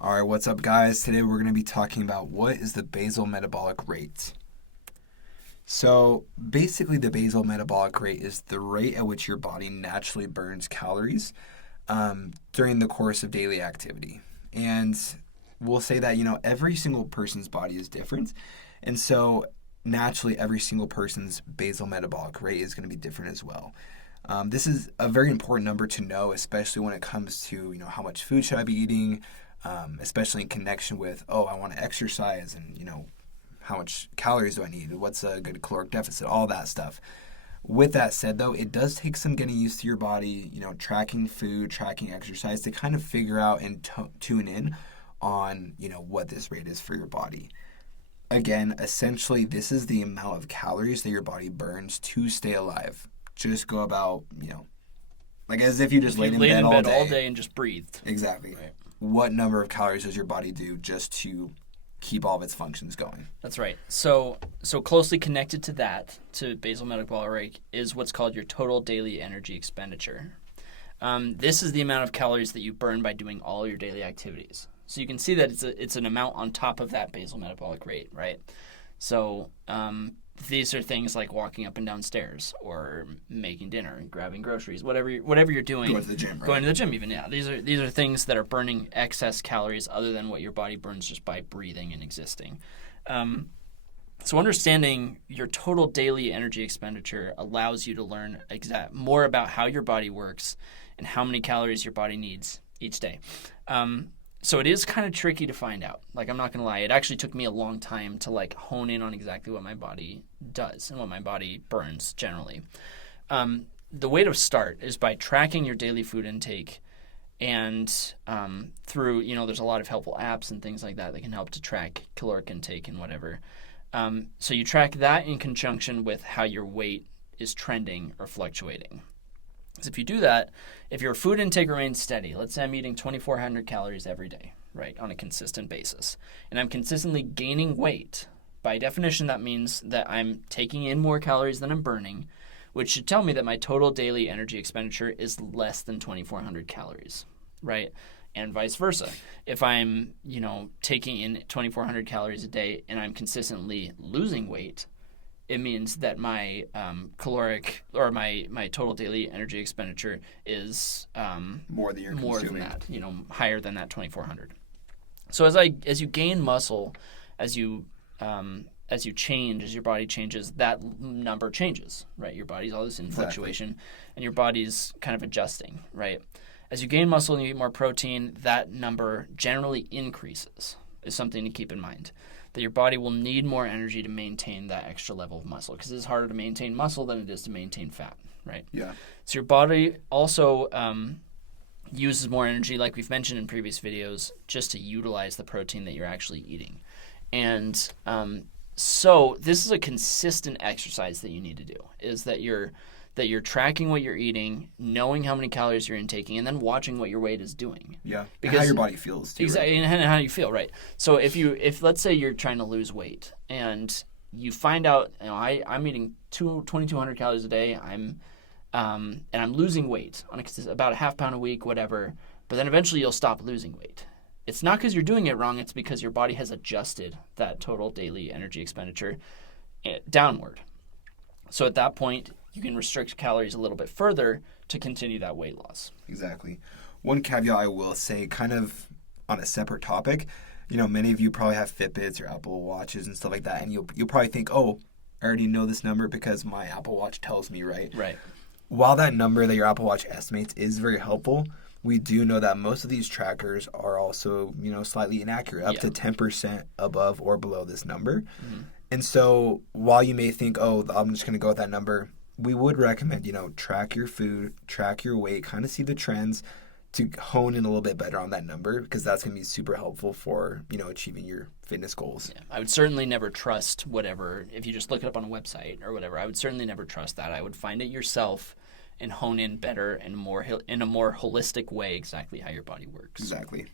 All right, what's up, guys? Today we're going to be talking about what is the basal metabolic rate. So, basically, the basal metabolic rate is the rate at which your body naturally burns calories during the course of daily activity. And we'll say that, every single person's body is different. And so, naturally, every single person's basal metabolic rate is going to be different as well. This is a very important number to know, especially when it comes to, how much food should I be eating, especially in connection with, I want to exercise and, how much calories do I need? What's a good caloric deficit? All that stuff. With that said, though, it does take some getting used to your body, tracking food, tracking exercise to kind of figure out and tune in on, what this rate is for your body. Again, essentially, this is the amount of calories that your body burns to stay alive. Just go about, like as if you just laid in bed all day and just breathed. Exactly. Right. What number of calories does your body do just to keep all of its functions going? That's right. So closely connected to that, to basal metabolic rate, is what's called your total daily energy expenditure. This is the amount of calories that you burn by doing all your daily activities. So you can see that it's an amount on top of that basal metabolic rate, right? So these are things like walking up and down stairs, or making dinner, grabbing groceries, whatever you're doing. Going to the gym, right? Going to the gym, even, yeah. These are things that are burning excess calories other than what your body burns just by breathing and existing. So understanding your total daily energy expenditure allows you to learn more about how your body works and how many calories your body needs each day. So it is kind of tricky to find out. Like, I'm not going to lie. It actually took me a long time to, hone in on exactly what my body does and what my body burns generally. The way to start is by tracking your daily food intake, and through, there's a lot of helpful apps and things like that can help to track caloric intake and whatever. So you track that in conjunction with how your weight is trending or fluctuating. So if you do that, if your food intake remains steady, let's say I'm eating 2,400 calories every day, right, on a consistent basis, and I'm consistently gaining weight, by definition that means that I'm taking in more calories than I'm burning, which should tell me that my total daily energy expenditure is less than 2,400 calories, right? And vice versa. If I'm, taking in 2,400 calories a day and I'm consistently losing weight, it means that my caloric or my total daily energy expenditure is more than you're consuming. Than that, higher than that 2,400. So as you gain muscle, as you change, as your body changes, that number changes, right? Your body's always in fluctuation, and your body's kind of adjusting, right? As you gain muscle and you eat more protein, that number generally increases. Is something to keep in mind. That your body will need more energy to maintain that extra level of muscle, because it's harder to maintain muscle than it is to maintain fat, right? Yeah. So your body also uses more energy, like we've mentioned in previous videos, just to utilize the protein that you're actually eating. And so this is a consistent exercise that you need to do, is that you're tracking what you're eating, knowing how many calories you're intaking, and then watching what your weight is doing. Yeah, because how your body feels too. Exactly, right? And how you feel, right? So if let's say you're trying to lose weight and you find out, I'm eating 2,200 calories a day, and I'm losing weight on about a half pound a week, whatever. But then eventually you'll stop losing weight. It's not because you're doing it wrong. It's because your body has adjusted that total daily energy expenditure downward. So at that point, you can restrict calories a little bit further to continue that weight loss. Exactly. One caveat I will say, kind of on a separate topic, many of you probably have Fitbits or Apple Watches and stuff like that, and you'll probably think, I already know this number because my Apple Watch tells me, right? Right. While that number that your Apple Watch estimates is very helpful, we do know that most of these trackers are also, slightly inaccurate, up to 10% above or below this number. Mm-hmm. And so while you may think, I'm just going to go with that number, we would recommend, track your food, track your weight, kind of see the trends to hone in a little bit better on that number, because that's going to be super helpful for, achieving your fitness goals. Yeah. I would certainly never trust whatever, if you just look it up on a website or whatever, I would certainly never trust that. I would find it yourself and hone in better and in a more holistic way exactly how your body works. Exactly.